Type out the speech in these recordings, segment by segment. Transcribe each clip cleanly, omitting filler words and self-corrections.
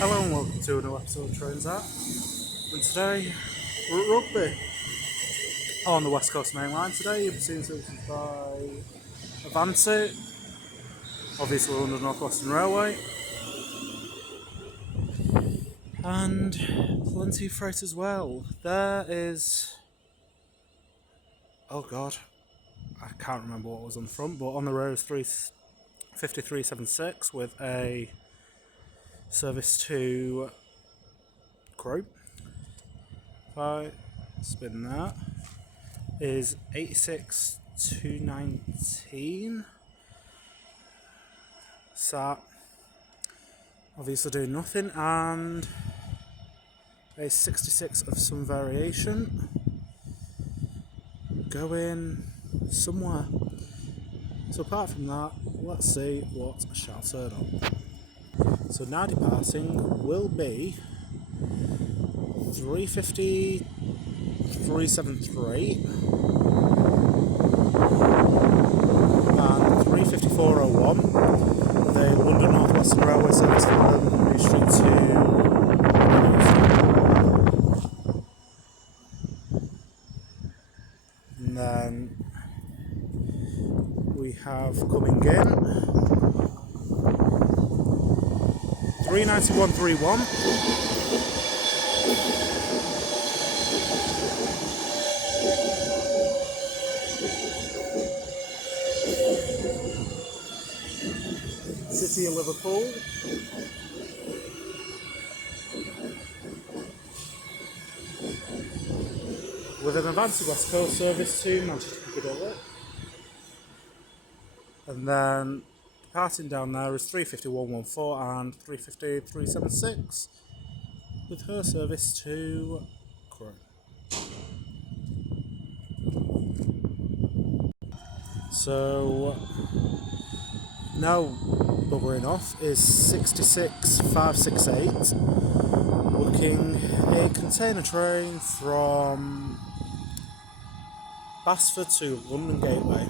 Hello and welcome to another episode of Trains Out. And today we're at Rugby on the West Coast Main Line. Today you'll be seeing services by Avanti, obviously London North Western Railway, and plenty of freight as well. There is, oh god, I can't remember what was on the front, but on the road is 5376 with a service to Crewe. If I spin that, is 86,219. Sat, obviously doing nothing, and a 66 of some variation going somewhere. So apart from that, let's see what shall turn up. So now departing will be 350 373 and 35401 with a London North Western Railway service from Birmingham Street to and then we have coming in 39131 City of Liverpool, with an Avanti West Coast service to Manchester Piccadilly, and then departing down there is 35114 and 350-376 with her service to Crewe. So now buggering off is 66568, booking a container train from Basford to London Gateway.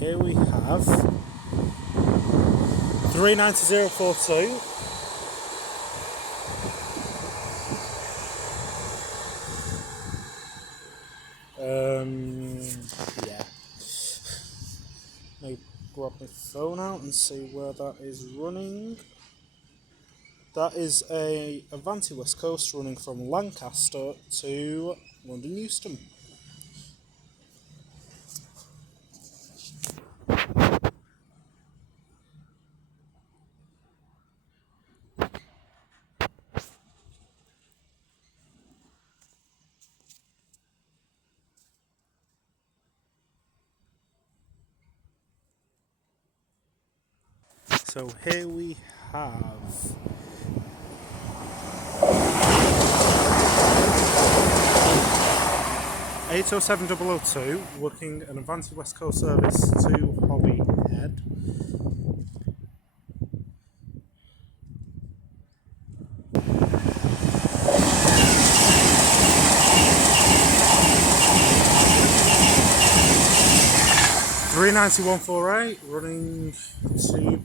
Here we have 39042 yeah. Let me grab my phone out and see where that is running. That is a Avanti West Coast running from Lancaster to London Euston. So here we have 807002 looking an Avanti West Coast service to Holyhead. (39148) running to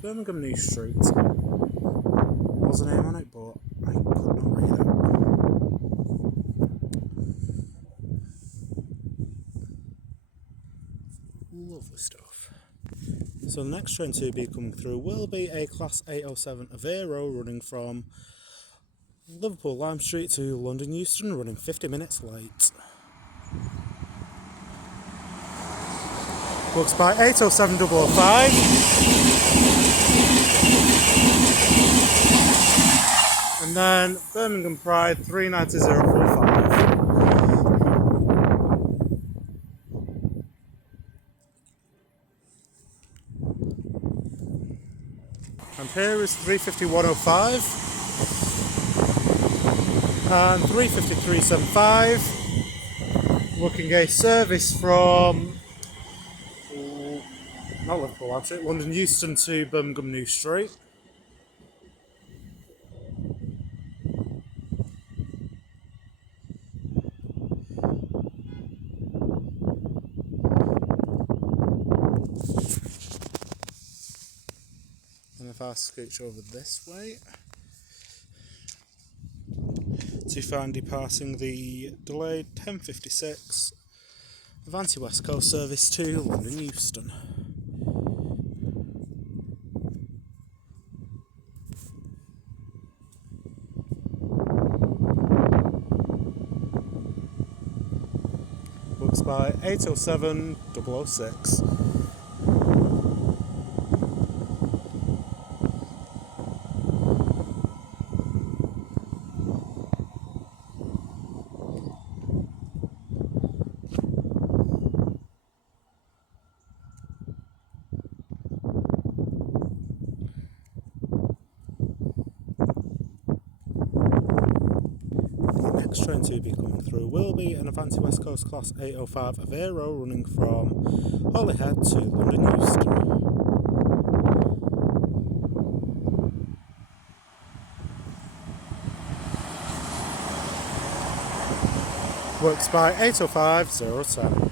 Birmingham New Street. Was a name on it, but I Lovely stuff. So the next train to be coming through will be a Class 807 Avero running from Liverpool Lime Street to London Euston, running 50 minutes late. Booked by 807005. And then Birmingham Pride 390045. And here is 35105 and 35375. Booking a service from not Liverpool, actually, London Euston to Birmingham New Street. And if I scooch over this way to find departing the delayed 10:56 Avanti West Coast service to London Euston. Books by 807006. Next train to be coming through will be an Avanti West Coast Class 805 Avero running from Holyhead to London Euston. Works by 805010.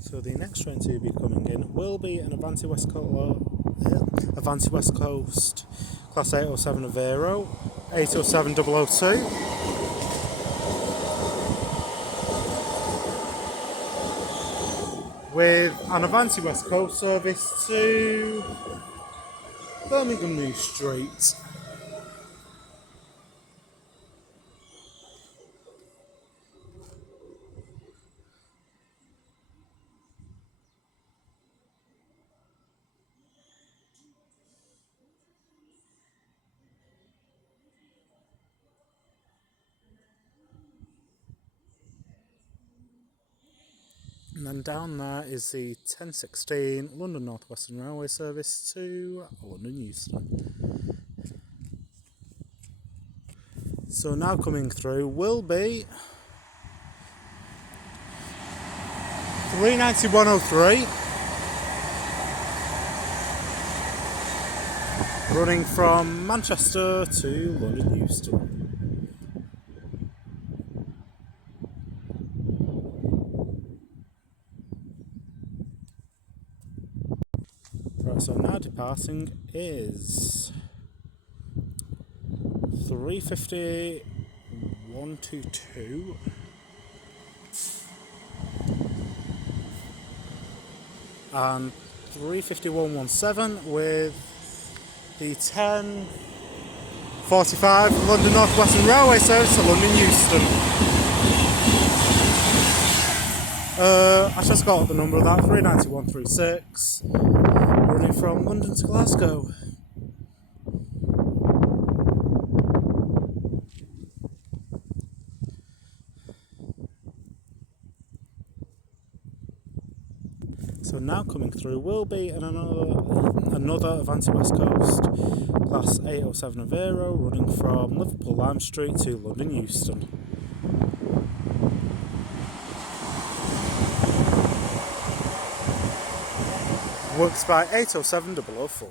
So the next train to be coming in will be an Avanti West Coast Class 807 Avero, 807002. With an Avanti West Coast service to Birmingham New Street. And then down there is the 1016 London North Western Railway service to London Euston. So now coming through will be 39103 running from Manchester to London Euston. Right, so now departing is 35122 and 35117 with the 10:45 London North Western Railway service to London Euston. I just got the number of that, 39136, running from London to Glasgow. So now coming through will be another Avanti West Coast Class 807 Avero running from Liverpool Lime Street to London Euston. Works by 807004.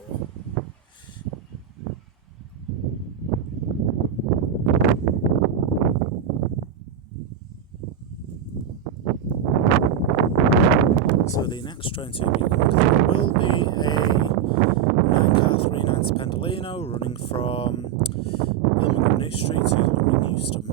So the next train to be coming through will be a 9 car 390 Pendolino running from Birmingham New Street to London Euston.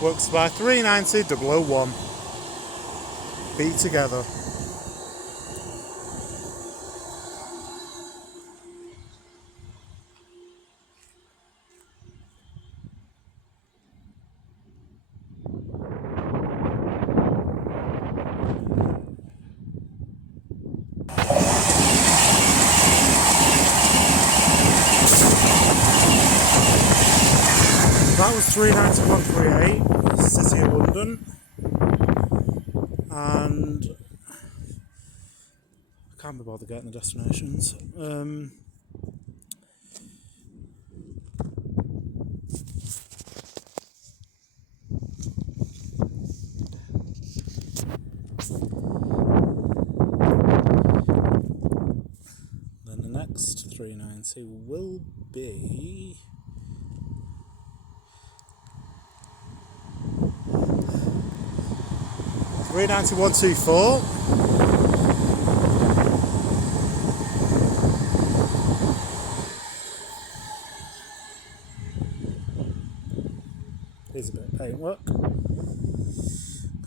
Works by 390 001. Be together. That was 39138, City of London, and I can't be bothered getting the destinations. Then the next 390 will be 39124. Here's a bit of paintwork.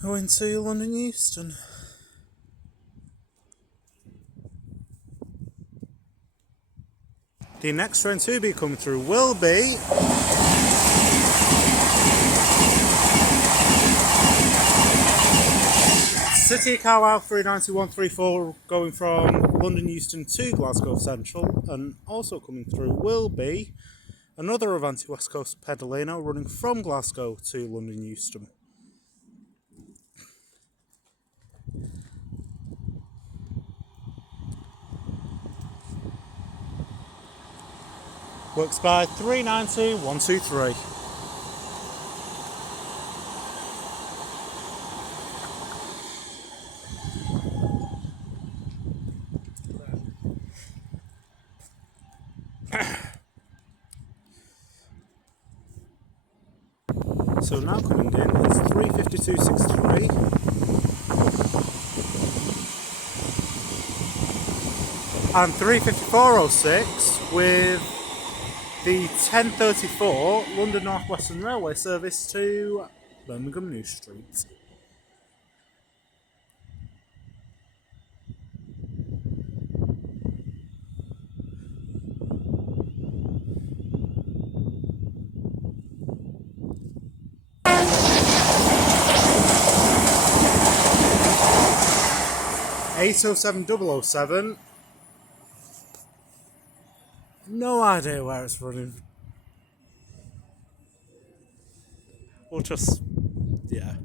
Going to London Euston. The next train to be coming through will be City Carlisle 39134 going from London Euston to Glasgow Central, and also coming through will be another Avanti West Coast Pendolino running from Glasgow to London Euston. Works by 390 123. So now coming in is 35263. And 35406 with the 1034 London North Western Railway service to Birmingham New Street. $807,007. No idea where it's running. We'll just, yeah.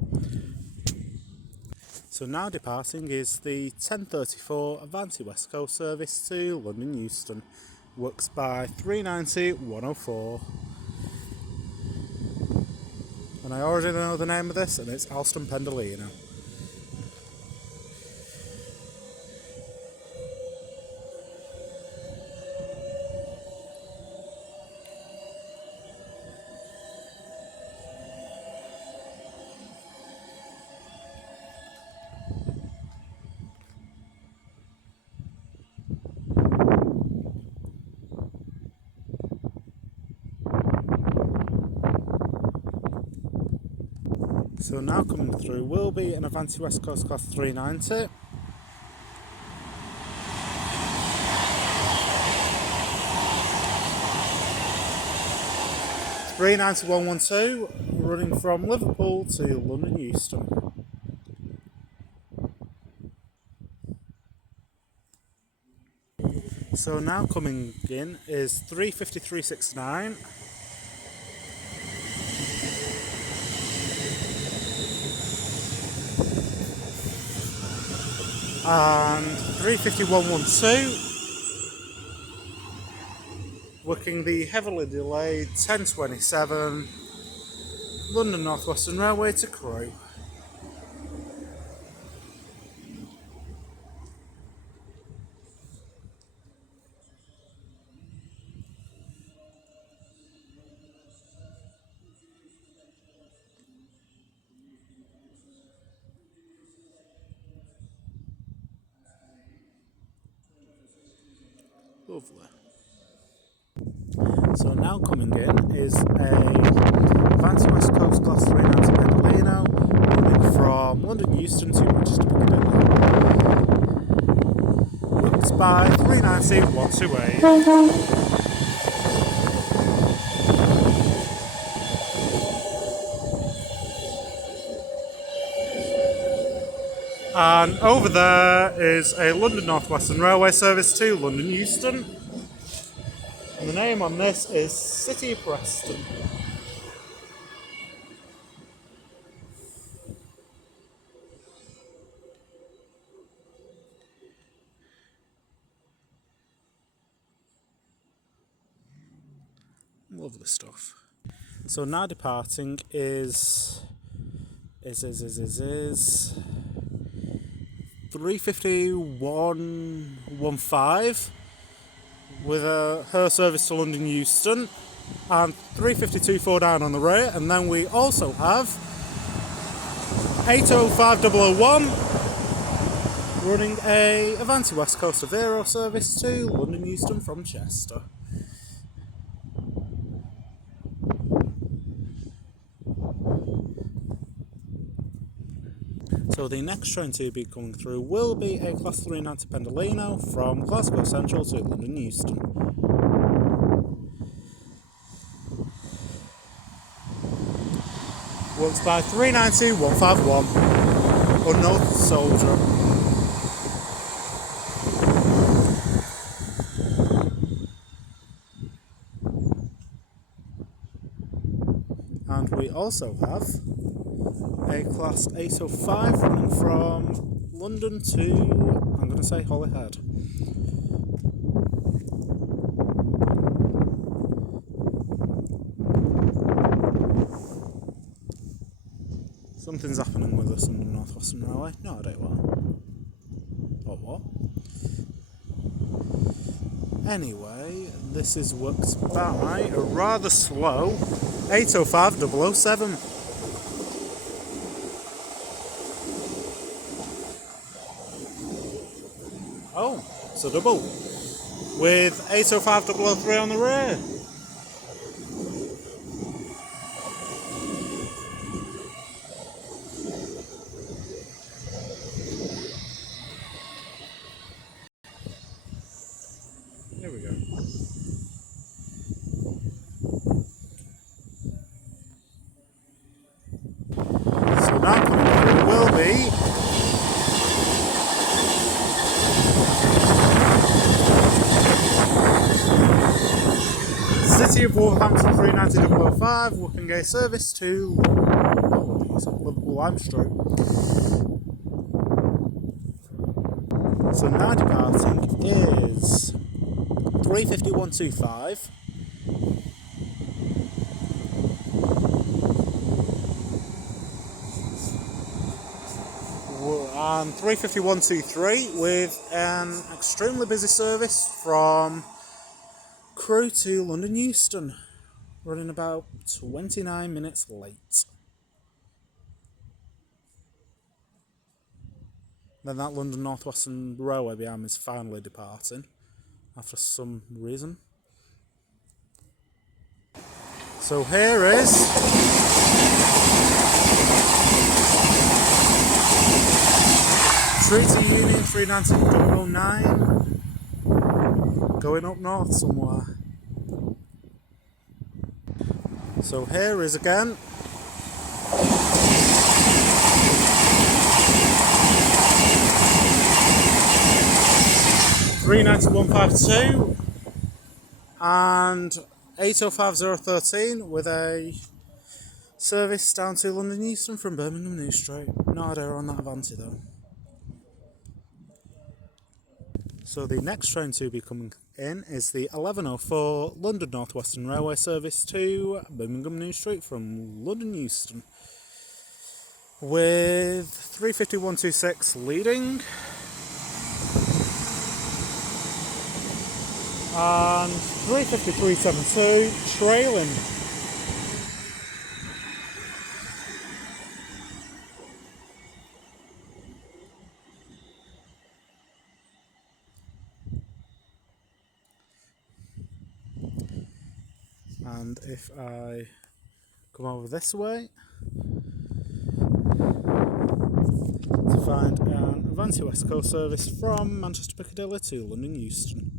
So now departing is the 1034 Avanti West Coast service to London Euston. Works by 390 104. And I already know the name of this, and it's Alston Pendolino. So now coming through will be an Avanti West Coast Class 390. $391,112 running from Liverpool to London Euston. So now coming in is 35369. And 35112 working the heavily delayed 10:27 London North Western Railway to Crewe. Lovely. So now coming in is a Advanced West Coast Class 390 Pendolino running from London Euston to Manchester Piccadilly. Works by 390 128. And over there is a London North Western Railway service to London Euston. And the name on this is City Preston. Lovely stuff. So now departing is 3:51:15 with her service to London Euston, and 3:52:49 on the rate. And then we also have 8:05:001 running a Avanti West Coast Avero service to London Euston from Chester. So the next train to be coming through will be a Class 390 Pendolino from Glasgow Central to London Euston. Works by 390 151. Unknown Soldier. And we also have a Class 805 running from London to, I'm going to say, Holyhead. Something's happening with us on the North Western Railway. No idea what. Or what? Anyway, this is worked by a rather slow 805 007. Oh, it's a double with 805 003 on the rear. Here we go. So now coming through will be City of Wolverhampton 390 005 working a service to Liverpool Lime Street. So now departing is 3:51:25. And 3:51:23 with an extremely busy service from Crewe to London Euston, running about 29 minutes late. Then that London North Western Railway behind me is finally departing after some reason. So here is Treaty Union 390 009 going up north somewhere. So here is again 390 152 and 805 013 with a service down to London Euston from Birmingham New Street. No idea on that Avanti though. So the next train to be coming in is the 11:04 London North Western Railway service to Birmingham New Street from London Euston, with 3:51.26 leading and 3:53.72 trailing. And if I come over this way to find an Avanti West Coast service from Manchester Piccadilly to London Euston.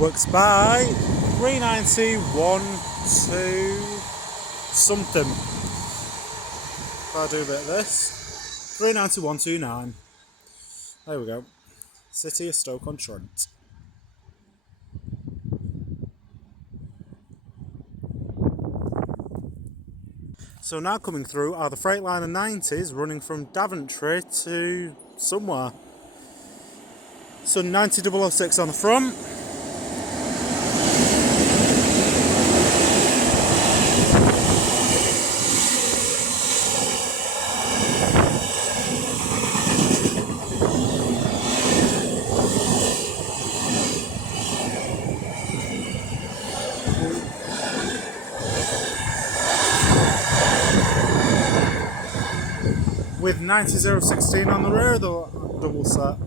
Works by 390.12 something. If I do a bit of this, 391.29. There we go. City of Stoke-on-Trent. So now coming through are the Freightliner 90s running from Daventry to somewhere. So 90.006 on the front. With 90.016 on the rear of the double set.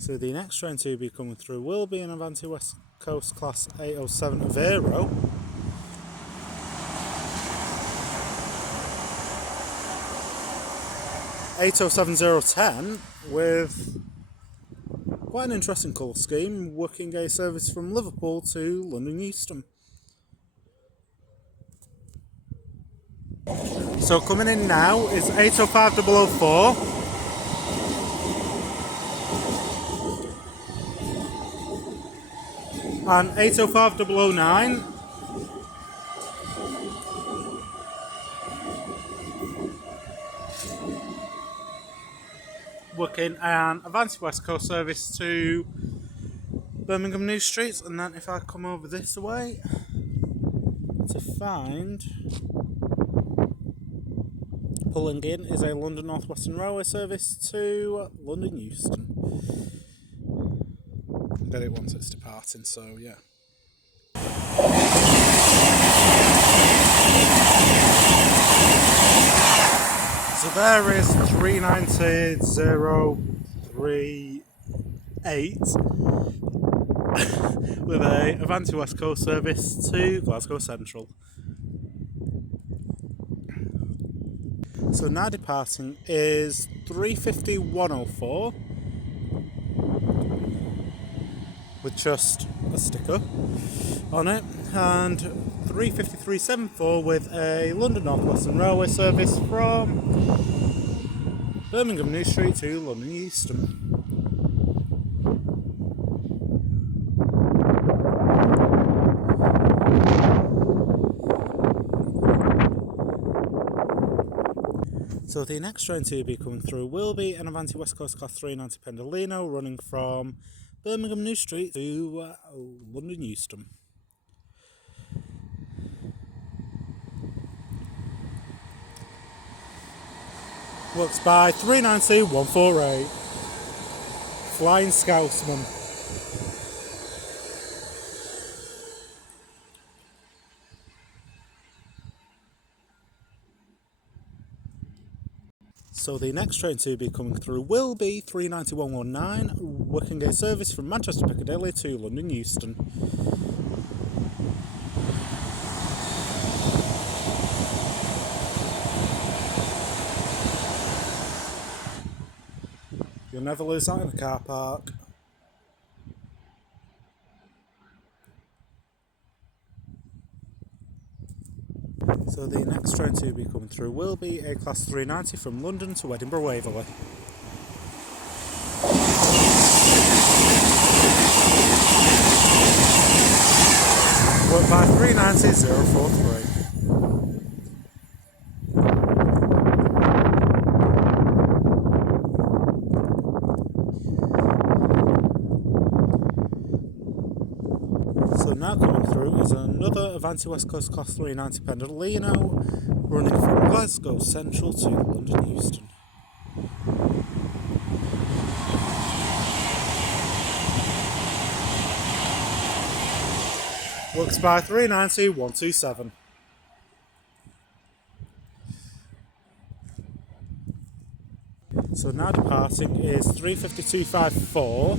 So the next train to be coming through will be an Avanti West Coast Class 807 Avero. (807.010) with quite an interesting colour scheme, working a service from Liverpool to London Euston. So coming in now is 805.004. And 805.009. Working an Avanti West Coast service to Birmingham New Street, and then if I come over this way to find pulling in is a London North Western Railway service to London Euston. I'll get it once it's departing, so yeah. So there is 390.038 with a Avanti West Coast service to Glasgow Central. So now departing is 3:51.04 with just a sticker on it, and 3:53.74 with a London North Western Railway service from Birmingham New Street to London Euston. So the next train to be coming through will be an Avanti West Coast Class 390 Pendolino running from Birmingham New Street to London Euston. Works by 390.148. Flying Scousman. So the next train to be coming through will be 391.19, working a service from Manchester Piccadilly to London Euston. You'll never lose that in a car park. So the next train to be coming through will be a Class 390 from London to Edinburgh Waverley. Work by 390043. So now coming through is another Avanti West Coast Class 390 Pendolino running from Glasgow Central to London Euston. Works by 390127. So now departing is 35254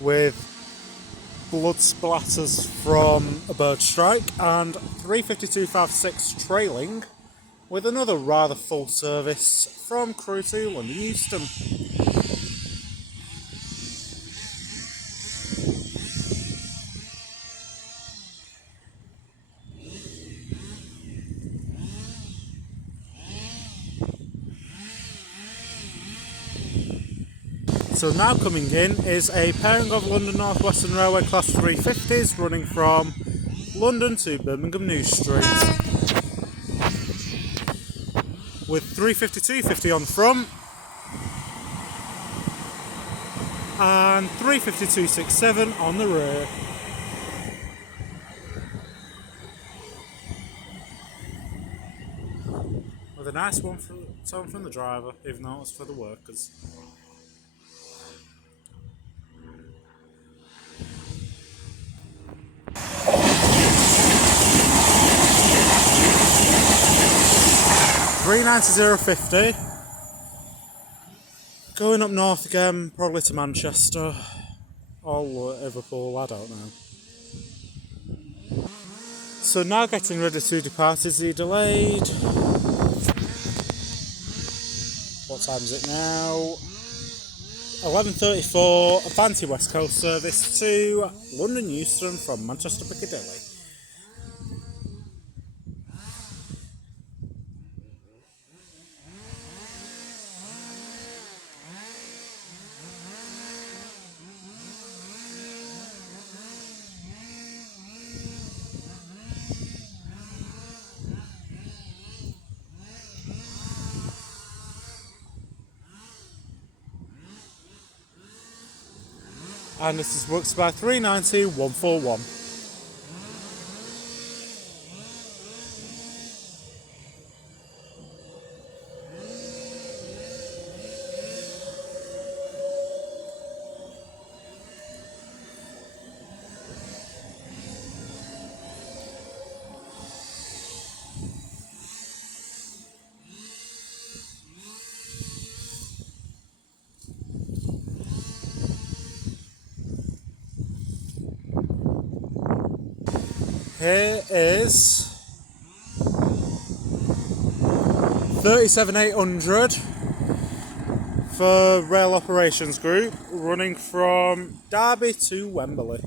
with blood splatters from a bird strike, and 35256 trailing with another rather full service from Crewe to London Euston. So now coming in is a pairing of London North Western Railway Class 350s running from London to Birmingham New Street, with 35250 on the front and 35267 on the rear. With a nice one tone from the driver, even though it's for the workers. $390.50. Going up north again, probably to Manchester or Liverpool, I don't know. So now getting ready to depart. Is he delayed? What time is it now? 11:34. Avanti West Coast service to London Euston from Manchester Piccadilly. And this is works by 390.141. Here is 37,800 for Rail Operations Group running from Derby to Wembley.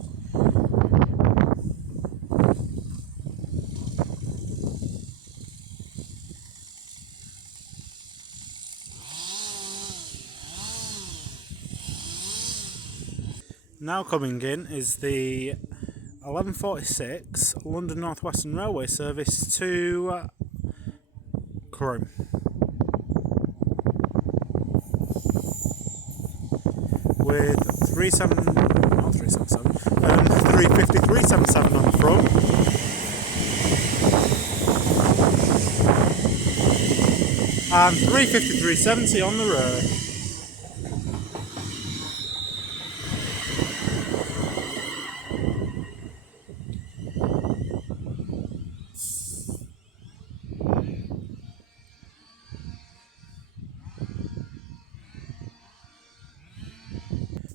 Now coming in is the 11:46 London North Western Railway service to Crewe, with 35377 on the front and 35370 on the rear.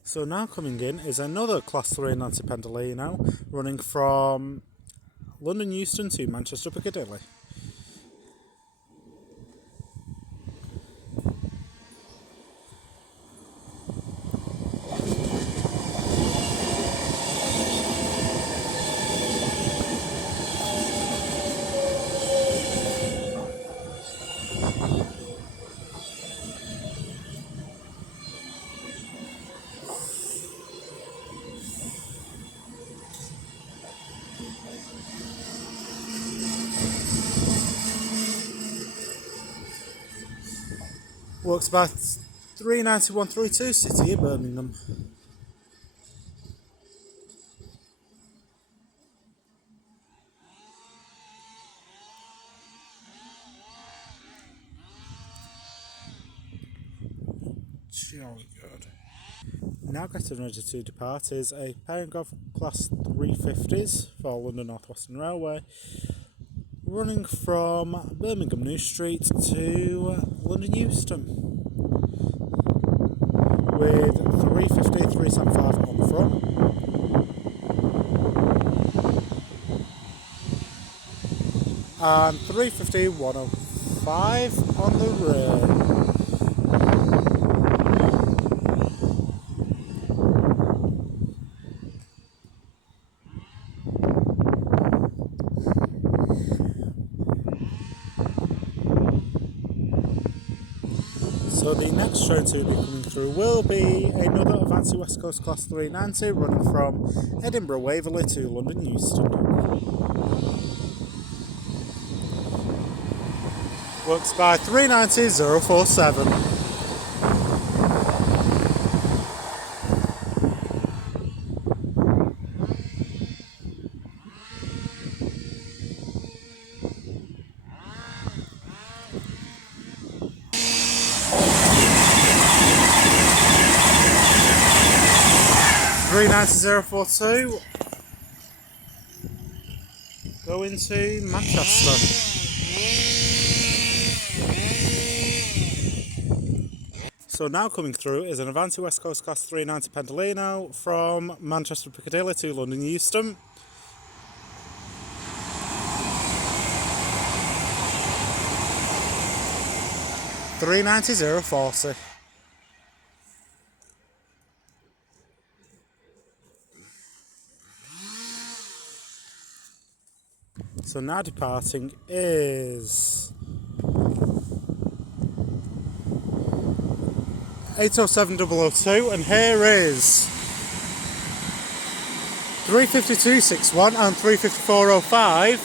So now coming in is another Class 390 Pendolino running from London Euston to Manchester Piccadilly. Works by 39132 City of Birmingham. Jolly good. Now getting ready to depart is a pairing of Class 350s for London North Western Railway, running from Birmingham New Street to London Euston, with 350, 375 on the front, and 350, 105 on the rear. So the next train to be coming through will be another Avanti West Coast Class 390 running from Edinburgh Waverley to London Euston. Works by 390,047. Three 90,042 going to Manchester. So now coming through is an Avanti West Coast Class 390 Pendolino from Manchester Piccadilly to London Euston. Three 90,040. So now departing is 807002, and here is 35261 and 35405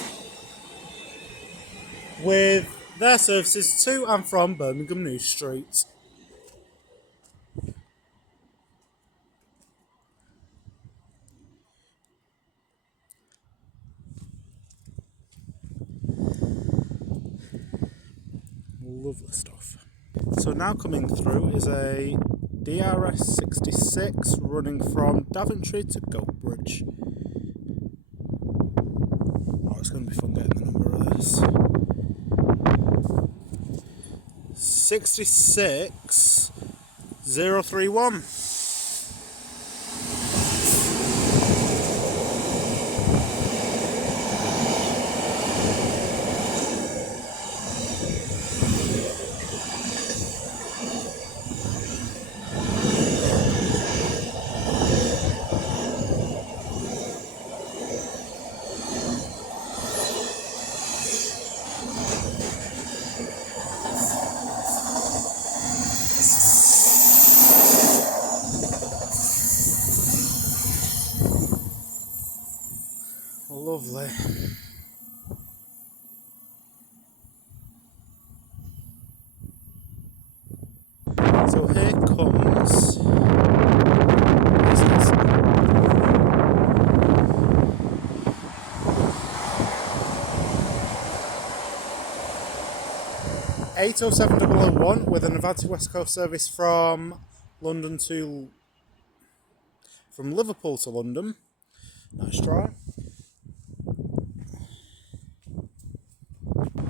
with their services to and from Birmingham New Street. Lovely stuff. So now coming through is a DRS 66 running from Daventry to Goatbridge. Oh, it's going to be fun getting the number of this. 66031. Lovely. So here comes 807001 with an Avanti West Coast service from Liverpool to London. Nice try.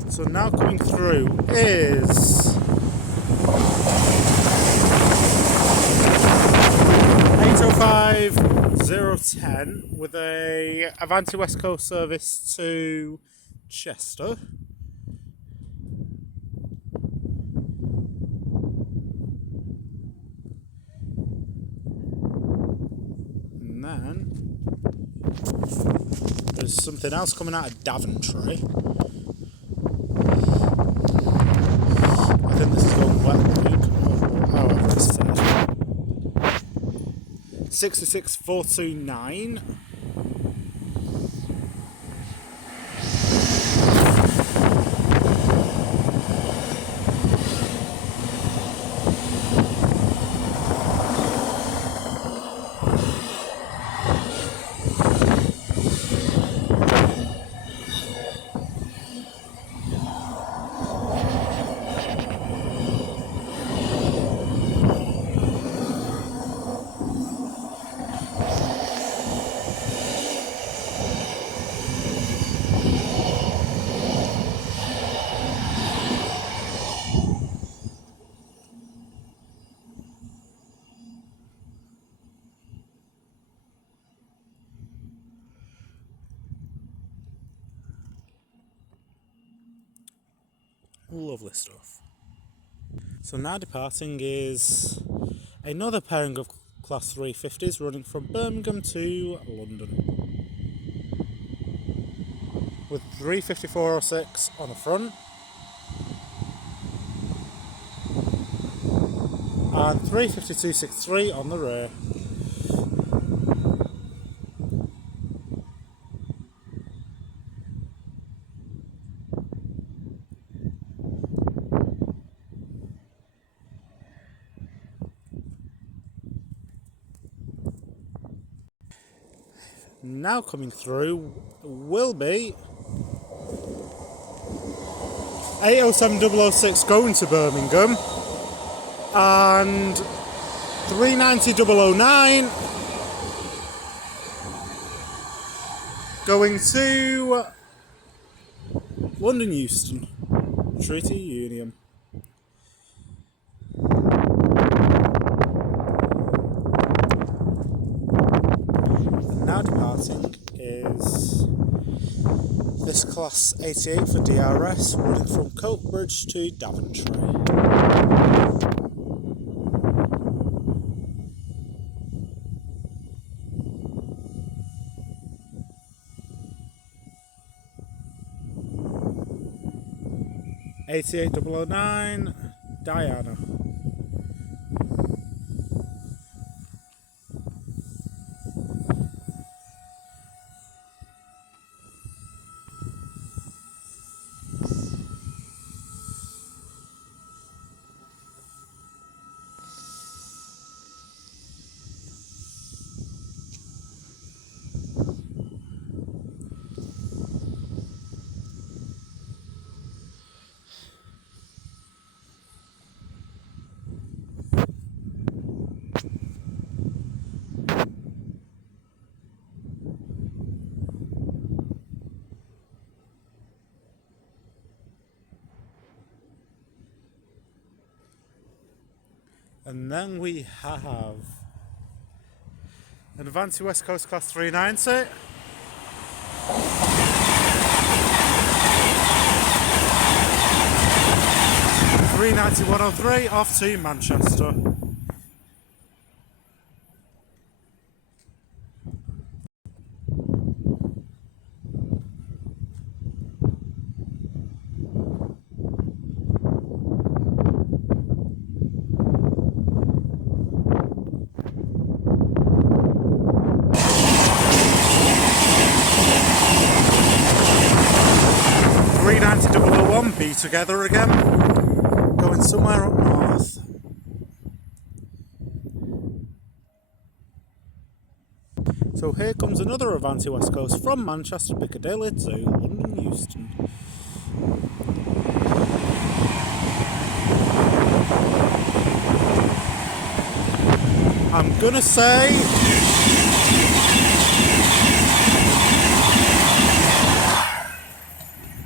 So now coming through is 805010 with a Avanti West Coast service to Chester. And then there's something else coming out of Daventry. I think this is going wet, Luke. However, it's 66429. Lovely stuff. So now departing is another pairing of Class 350s running from Birmingham to London, with 35406 on the front and 35263 on the rear. Now coming through will be 807006 going to Birmingham and 390009 going to London Euston Treaty Union. And now departing is this Class 88 for DRS running from Coatbridge to Daventry. 88009 Diana. And then we have an Avanti West Coast Class 390. (390-103) off to Manchester. Be together again, going somewhere up north. So here comes another Avanti West Coast from Manchester Piccadilly to London Euston. I'm gonna say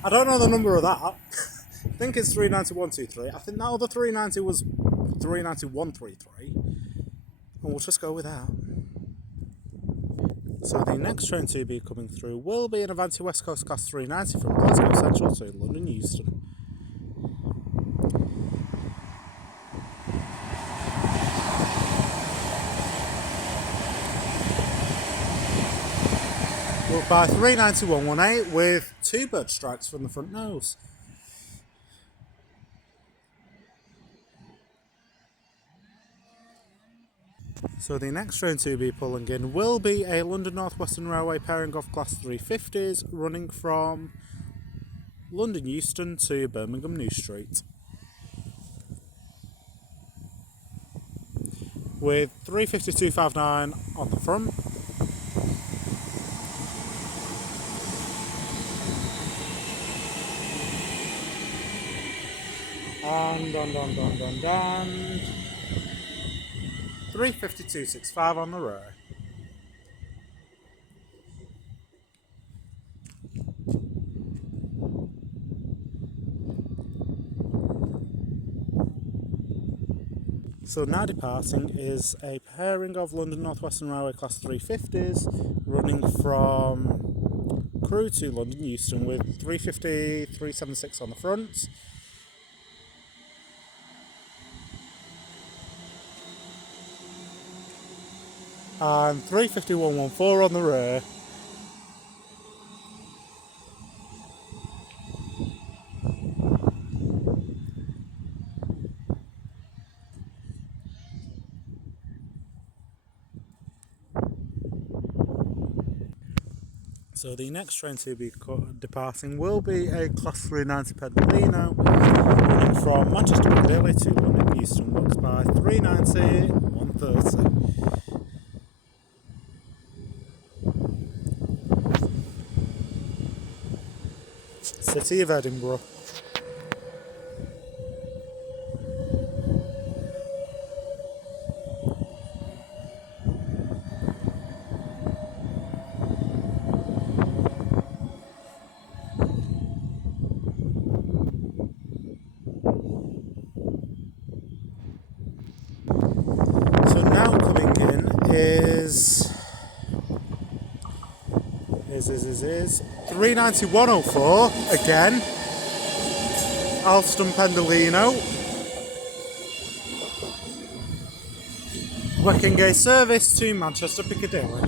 I don't know the number of that. I think it's 390-123. I think that other 390 was 390-133. And we'll just go with that. So the next train to be coming through will be an Avanti West Coast Class 390 from Glasgow Central to London Euston. By 390-118 with two bird strikes from the front nose. So the next train to be pulling in will be a London North Western Railway pairing of Class 350s running from London Euston to Birmingham New Street, with 35259 on the front and 35265 on the rear. So now departing is a pairing of London North Western Railway Class 350s running from Crewe to London Euston with 350-376 on the front and 351.14 on the rear. So the next train to be departing will be a Class 390 Pedalino running from Manchester Piccadilly to London Euston, works by 390 130. City of Edinburgh. So now coming in is 391.04 again. Alston Pendolino. Working a service to Manchester Piccadilly.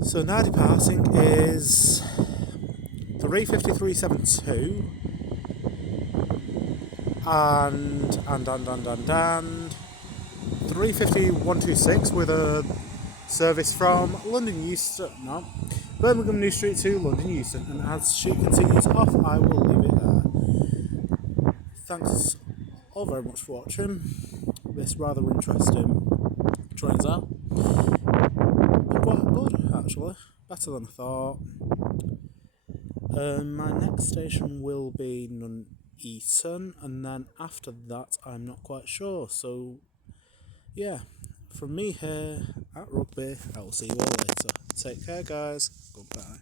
So now departing is 353.72 and 350.126 with a service from Birmingham New Street to London Euston, and as she continues off I will leave it there. Thanks all very much for watching this rather interesting trains out. Quite good actually, better than I thought. My next station will be Nuneaton, and then after that I'm not quite sure. So yeah, from me here at Rugby, I will see you all later. Take care guys, goodbye.